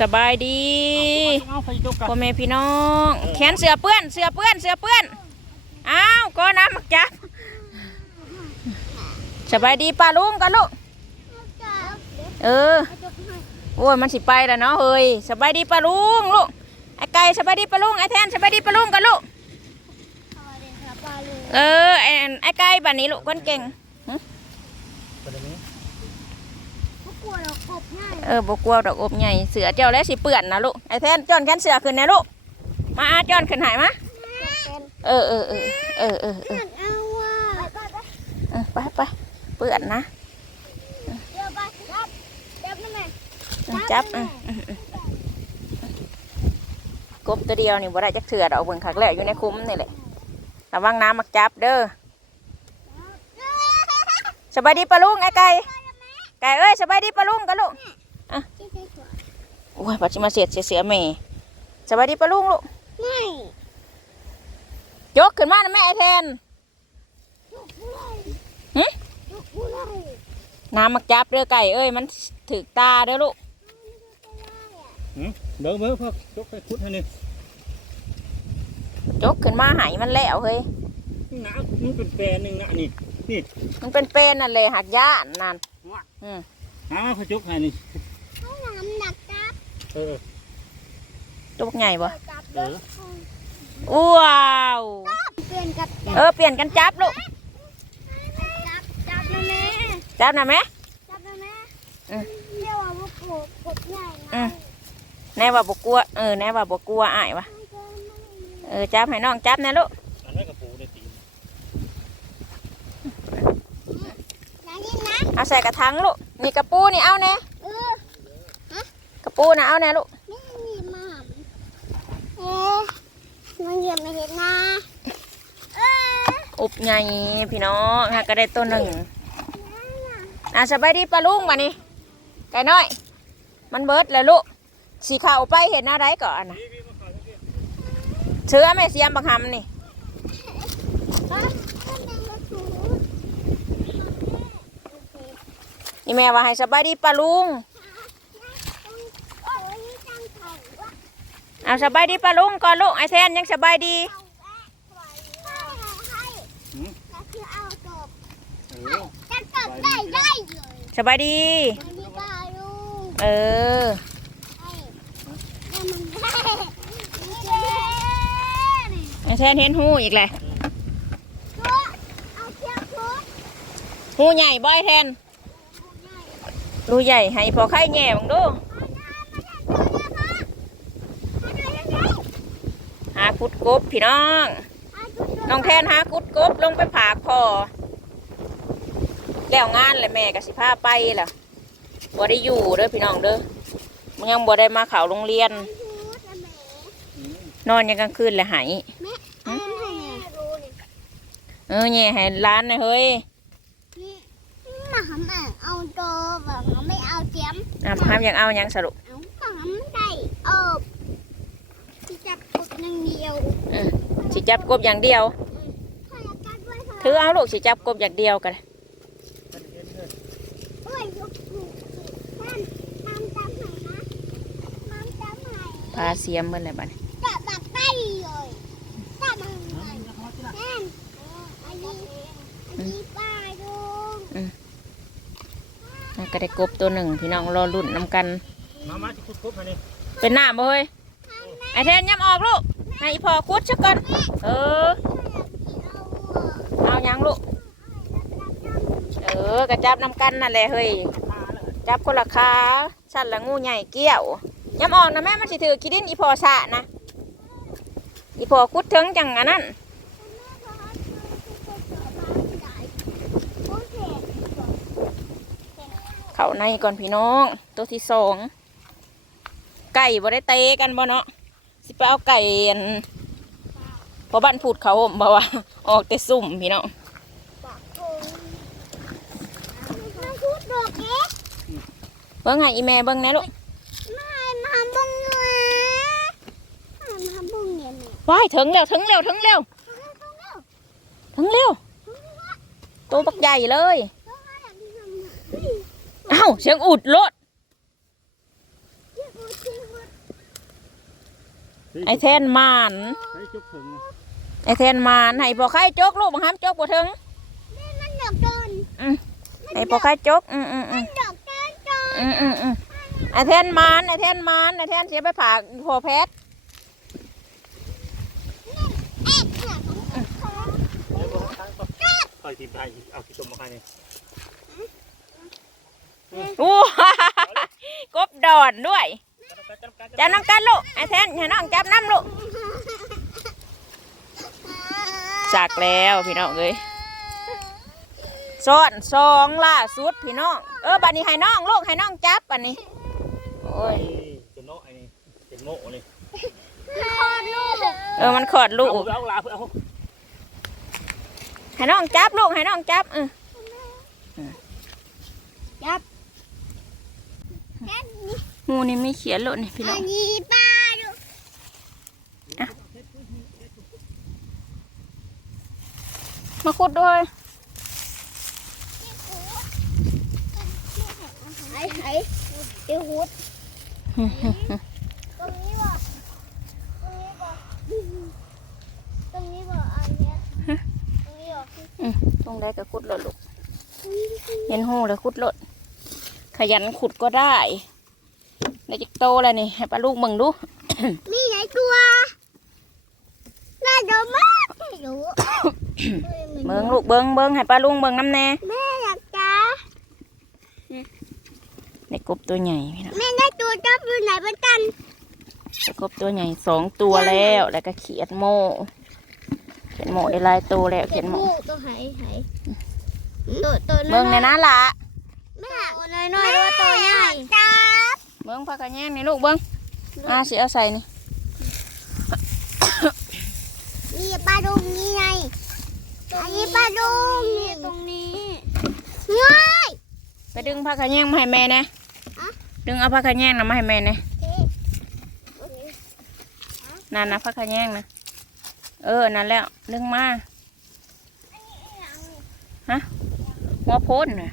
สบายดีเอาไปจุกกันพ่อแม่พี่น้องแขนเสือเปื้อนเสือเปื้อนเสือเปื้อนอ้าวก็น้ำมักจับสบายดีป้าลุงกันลูกเออโอ้ยมันสิไปแล้วเนาะเฮ้ยสบายดีป้าลุงลูกไอ้ไก่สบายดีป้าลุงไอ้แทนสบายดีป้าลุงกันลูกเออไอ้ไก่บ้านนี้ลูกคนเก่ง ประเด็นนี้เออบกลัวดอกอบใหญ่เสือเจ้าแล้วสิเปื่อนนะลูกไอ้แทนจอนแขนเสือขึ้นนะลูกมาอาจอนขึ้นหายมาเออเออเออเออเออเออเออไปไปเปื่อนนะจับอืมอืมอืมกบตัวเดียวนี่บ่ได้จักเถื่อดอกเบิ่งคักแล้วอยู่ในคุ้มนี่แหละระวังน้ำมักจับเด้อสบายดีปะลุงไอ้ไก่ ไก่เอ้ยสบายดีปะลุงกันลูกโอ้ยปัจจิมาเสียดเสียเสือแม่สวัสดีปะลุงลูกไม่ยกขึ้นมานะแม่ไอแทนหึน้ำมักจับเด้อไก่เอ้ยมันถึกตาเด้อลูกหืมเบิ่งเบิ่งพวกจุกไปคุดให้นี่ยกขึ้นมาใหายมันแล้วเฮ้ยหนามันเป็นแปรหนึ่งนะนี่นี่มันเป็นเป็นนั่นเลยหักย่านนั่น อืมหาเขาจุกให้นี่เขาน้ำหนักจับเออลูกใหญ่บ่จับเออว้าวเปลี่ยนกับเออเปลี่ยนกันจับลูกจับจับนะแม่จับนะแม่จับนะแม่อืมเรียกว่าว่าโกบกบใหญ่อืนะมแน่ว่าบกลัวเออแน่ว่าบกลัวอ้ายวะเออจับให้น้องจับนะลูก อันนั้นกระปูได้ตี นะนี่นะ เอาใส่กระถางลูกนี่กระปูนี่เอาแน่เออกระปูนะเอาแน่ลูกนี่มีหมาเอ๊ะมันเหยียบไม่เห็นนะเอออุบใหญ่พี่น้องฮะก็ได้ตัวหนึ่งอะสบายดีปะลุงมานี่ไก่น้อย มันเบิดแล้วลูกสีขาวไปเห็นอะไรก่อนนะเชื้อแม่เสียมบังคำนี่ฮะมันเป็นกระสุน นี่แม่ว่าให้สบายดีปะลุง เอาสบายดีปะลุงก่อนลูกไอแทนยังสบายดีเอาแวะปล่อยให้หืมแล้วคือเอาจบเออจะจบได้ได้เลยสบายดี เออไอ้แต่มันได้นี่เทนเห็นหูอีกแหละหูใหญ่บ่ไอแทน รูใหญ่ให้พอไข่แง่บังดูหาคุดกบพี่น้องน้องแทนหากุดกบลงไปผากพอแล้วงานเลยแม่กับสิพาไปล่ะบ่ได้อยู่เด้อพี่น้องเด้อมันยังบ่ได้มาเขาโรงเรียน นอนยังกลางคืนเลยหายเออแง่ให้ร้านหนะเฮ้ย มาหำอะเอาโตแบบเขาไม่เอาเจียม อะห้ามยังเอายังสรุปเอามาหำได้เออที่จับกดหนึ่งเดียวสิจับกบอย่างเดียวพยาการด้วยค่ะถือเอาลูกสิจับกบอย่างเดียวกันโอ้ยยกถูกท่านตามตามไหนนะตามตามไหนพาเสียมเบิ่นเลยบัดนี้จับแบบได้เลยจับมันเลยแม่นอันนี้อันนี้ป้าลุง อะ ก็ได้กบตัวหนึ่งพี่น้องรอรุ่นนำกัน มามาที่คุดคุดให้นี่เป็นน้ำบ่เฮ้ยไอแทนย้ำออกลูกให้อีพอคุดชักก่อนเออเอายังลูกเออกระจับนำกันนั่นแหละเฮ้ยจับคนละขาสั่นละงูใหญ่เกี้ยวย้ำออกนะแม่มันสิถือขี้ดินอีพอสะนะอีพอคุดถึงจังอันนั้น เข้าในก่อนพี่น้อง ตัวที่สองไก่บ่ได้เตะกันบ่เนาะสิไปเอาไก่อันพอบ้านพูดเขาผมบอกว่า ออกแต่สุ่มพี่น้องพูดดอกเอ๊ะเบิ่งให้อีแม่เบิ่งแหนะลูกไม่มาบุ้งเลยมาบุ้งเนี่ยแม่ว้ายถึงแล้วถึงแล้วถึงแล้วถึงแล้วตัวบักใหญ่เลย เอ้าเสียงอุดรถไอแทนมานใช้จุกถึงไอแทนมานให้พอไข่จกลูกบังคับจกบ่ถึงมันดอกโดนให้พอไข่จกอืมอืมอืมดอกโดนโดนอืมอืมอืมไอแทนมานไอแทนมานไอแทนเสียไปผ่าพอแพทย์เอ๊ะเผื่อของขาเดี๋ยวบองไอ้ทีมไทยเอาขี้ชมมาให้นี่ อู้กบดอนด้วยจับน้ำกันลูกไอแทนให้น้องจับน้ำลูกสักแล้วพี่น้องเอ้ยซ้อนสองล่าสุดพี่น้อง เออบัดนี้ให้น้องลูกให้น้องจับบัดนี้โอ้ยจะโน่ไอ้นี่เป็นโง่เลยคลอดลูกเออมันขอดลูกเอาลาเพื่อเอาให้น้องจับลูกให้น้องจับเออ แค่นี้ งูนี่ไม่เขียนโลดนี่พี่น้อัองนนี้ป้าดูมาขุดด้วยไอ้ไอ้เดี๋ยวหุดตรงนี้บ่ตรงนี้บ่ตรงนี้บ่อันเนี้ยตรงนี้บ่ตรงใดก็ขุดโลดลูกเห็นหูแล้วขุดโลดขยันขุดก็ได้ ได้จิกโตแล้วนี่ให้ปลาลูกมึงดู มีไหนตัวน่าดูมากไม่รู้เบิ้งลูกเบิ้งเบิ้งให้ปลาลุงเบิ้งน้ำแน่แม่อยากจ้าในกบตัวใหญ่พี่น้องแม่ได้ตัวจับอยู่ไหนบ้างกันในกบตัวใหญ่สองตัวแล้ว แล้วก็เขียดโม่เขียดโม่ได้หลายตัวแล้วเขียดโม่ตัวไหไหตัวตัวเบิ้งในนั้นละแม่ตัวน้อยๆว่าตัวใหญ่จั บเบิ้งพักกันแย่งนี่ลูกเบิ้งอ่าสิเอาใส่นี่นี่ปลาดุงนี่ไงอันนี้ปลาดุงนี่ตรงนี้ง่ายไปดึงพักกันแย่งมาให้แม่นะอะดึงเอาพักกันแย่งนะมาให้แม่นะนั่นนะพักกันแย่งนะเออนั่นแล้วดึงมาหัวโพ้นน่ะ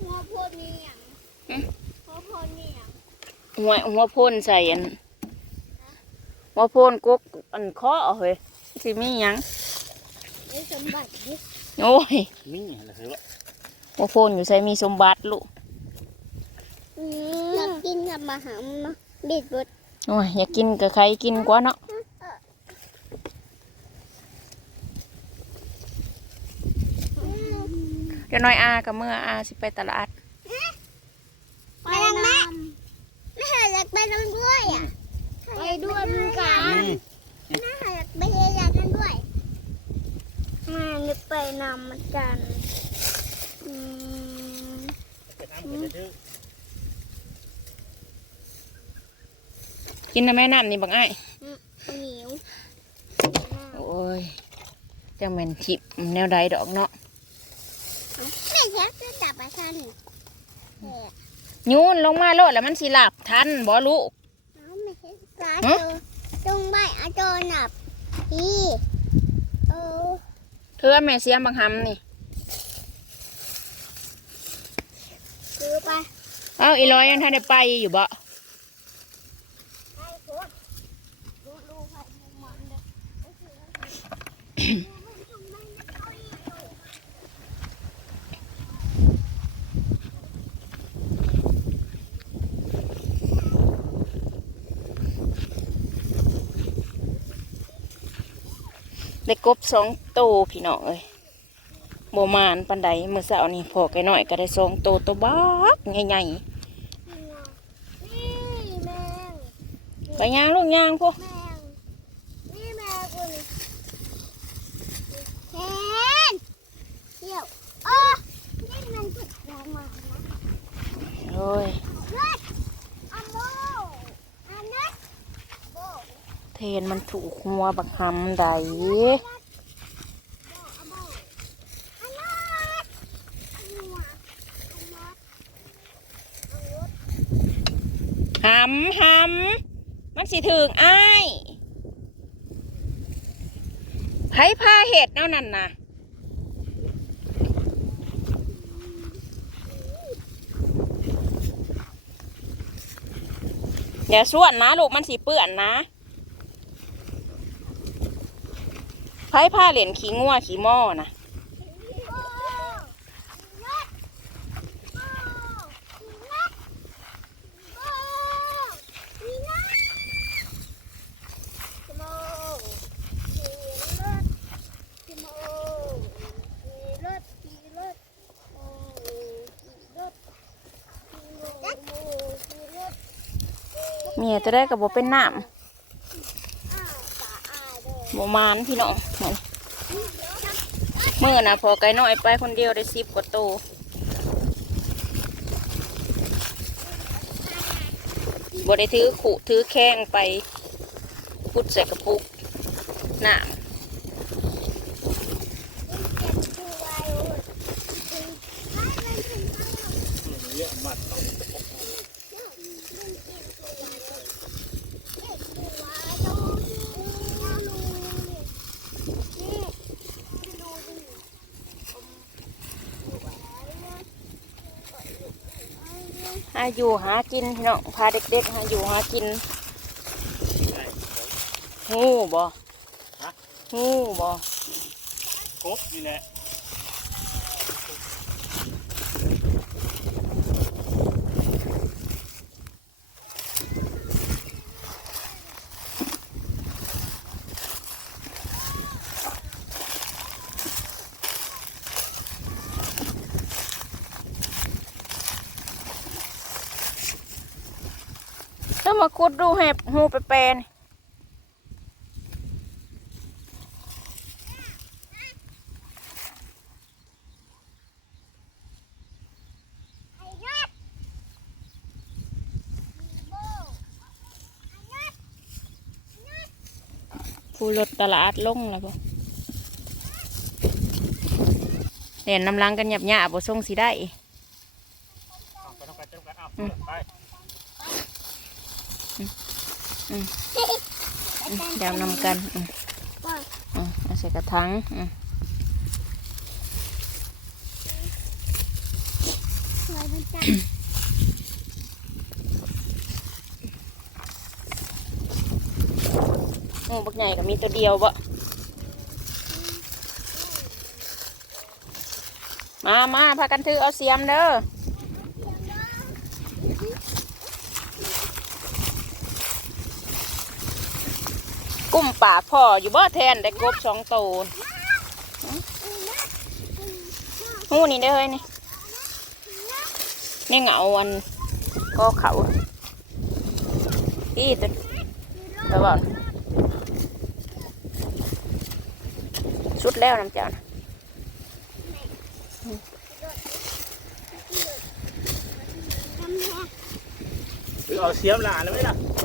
หัวโพดนี่อย่างหัวโพดนี่อย่างหัวหัวโพ้นใส่อันหัวโพ้นกุ๊กอันเคาะเอาเฮ้ยสิมีหยังนี่สมบัติดิโอ้ยนี่อะไรเหรอหัวโพ้นอยู่ใส่มีสมบัติลูกอยากกินกับมาหามาบิดบดโอ้ยอยากกินกับใครกินกว่าเนาะเดี๋ยวน้อยอากับเมื่ออาสิไปตลาด ไปยังแม่แม่อยากไปน้ำด้วยอะไปด้วยมึงกันนี่แม่อยากไปเรียนกันด้วยแม่นึกไปนำมันกันอืมกินนะแม่น้ำนี่บังไอ้ายหนียวโอ้ยจังแม่นทิพแนวใดดอกเนาะ แม่ชักจะจับปลาชัน ยยูนลงมาโลดแล้วมันสิหลับทันบ่ลูกเอาไม่ใช่ปลาเจอตรงใบอาโจรนับอีเออเธอแม่เสียมบังหำนี่คือไปเอาอีร้อยยังทันได้ไปอยู่บ่ไปโคตรดูดู ไปดูมันเด้อได้กบสองโตวพี่น้องเอ้ยโบมานปันใดเมื่อเช้านี่พอไก่น้อยก็ได้สองโตวตัวบักใหญ่นี่แมงๆไปย่างลูกย่างพวกแมงนี่แมงคุณแทนเดี๋ยวเออนี่มันถูกแรงมากนะโอ้ย นมันถูกหัวบักหำไดหำหำมันสิถึงไอ้ให้ผ้าเห็ดเน่านั่นนะอย่าส่วนนะลูกมันสีเปื่อนนะ ไพ่ผ้าเหรียญขี้งัวขี้หม้อนะเมียจะได้กับโบเป็นน้ำโบมานพี่น้อง มื่อนะพอไก่น้อยไปคนเดียวได้สิบกว่าโตวบได้ถือขู่ถือแข้งไปพุดใส่กระปุกน้ำ เยอะมัดเอา หาอยู่หากินพี่น้องพาเด็กๆหาอยู่หากินได้หูบ่หูบ่ครบนี่แหละ มาคุดดูให้หูไปแปลนผู้รถตลาดลงแล้วบ่เห็นน้ำลังกันหยับหยาบ่ทรงสิได้ เอาไปต้องการต้องการเอา อืม ไป เดี๋ยวนำกันอืมอืมเอาใส่กระถางอืมโอ้บักใหญ่ก็มีตัวเดียวบ่มามาพากันถือเอาเสียมเด้อ กุ้มปากพ่ออยู่บ่แทนได้กบสองตัวหูนี่ได้เฮ้ยนี่นี่เหงาอันก็เขาพี่ตัวตัวบ่อนสุดแล้วน้ำเจ้านะเอาเสียมหลานแล้วไหมล่ะ